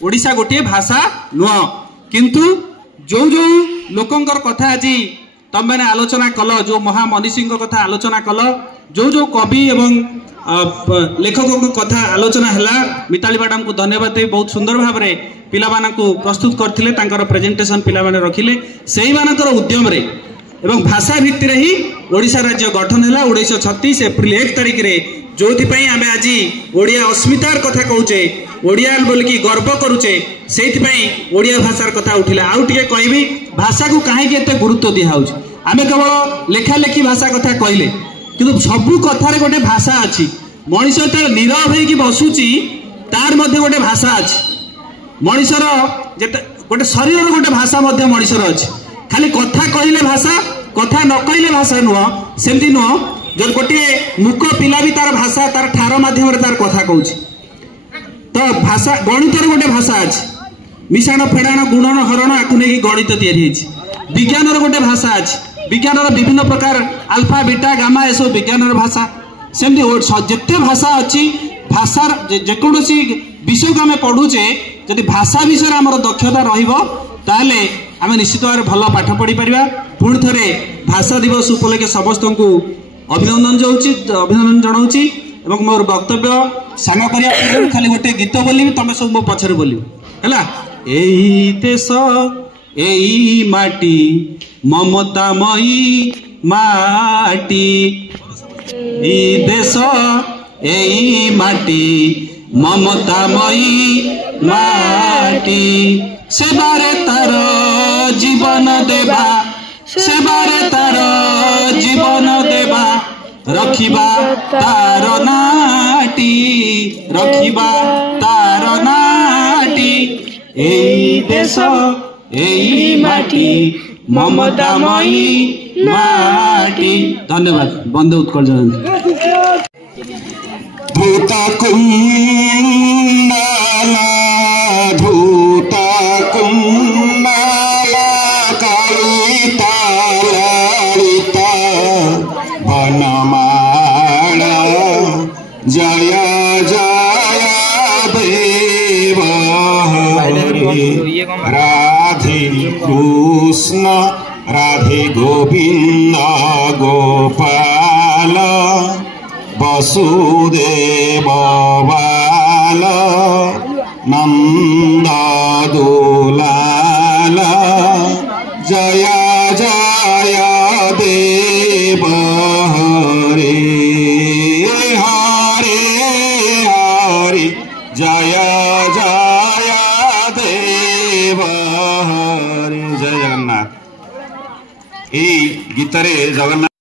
ओडिशा गोटे भाषा नुह किंतु जो जो लोकंकर कथा आज तुम मैंने आलोचना कल जो महामनीषी कथा आलोचना कल जो जो कवि एवं लेखकों कथा आलोचना है मिताली मैडम को धन्यवाद दे बहुत सुंदर भाव में पिला को प्रस्तुत करते प्रेजेंटेशन पिला माने रखिले सेही मानकर उद्यम रे एवं भाषा भित्ति ही ओडिशा राज्य गठन है 1936 एप्रिल 1 तारिख रे जो आम आज ओडिया अस्मितार कथा कहूचे ओडिया बोलिकी गर्व करुचे से ओडिया भाषार कथा उठिला आउ टिके कहबी भाषा को कहीं एते गुरुत्व दिया आम केवल लेखा लेखी भाषा कथा कहले किंतु सबू कथार गोटे भाषा अच्छी मनीष तो नीरव होगी बसुची तार मध्य गोटे भाषा अच्छी मनीषर गोटे शरीर गोटे भाषा मनीषर अच्छी खाली कथा कहले भाषा कथा न कहले भाषा नुह सेमती नुह जो गोटे मूक पिला भी तार भाषा तार ठार माध्यम तार कथा कहूँ तो भाषा गणितर गोटे भाषा अच्छी मिशाण फेड़ाण गुणन हरण आपको नहीं गणित तैयारी विज्ञान गोटे भाषा अच्छी विज्ञान विभिन्न प्रकार अल्फा बीटा गामा ये सब विज्ञान भाषा सेमती जिते भाषा अच्छी भाषार जेकोसी विषय को आम पढ़ुचे जदि भाषा विषय आम दक्षता रही आम निश्चित भाव भल पाठ पढ़ी पारिबा पुणी थे भाषा दिवस उपलक्षे समस्त को अभिनंदन जनाऊँगी एवं मोर वक्तव्य सांग कर खाली गोटे गीत बोली तुम सब मो पछरे बोल है एई देश एई माटी ममतामयी माटी एई देश एई माटी ममतामयी माटी सेबारे तार जीवन देवा सेबारे तार जीवन देवा रखिबा तार नाटी रखिबा तार नाटी एई देश एई माटी ममतामयी माटी। धन्यवाद। बंदे उत्कल जयंती। धूता कुम्माला धूता कुम्माला कालिता ललिता वनमाला जय जय देव राधे कृष्ण राधे गोविंद गोपाल वसुदेव बाल नंद दुलाल जय जय देव हरे हरे हरे जय जय देव हरे। जय जगन्नाथ। गीतरे जगन्नाथ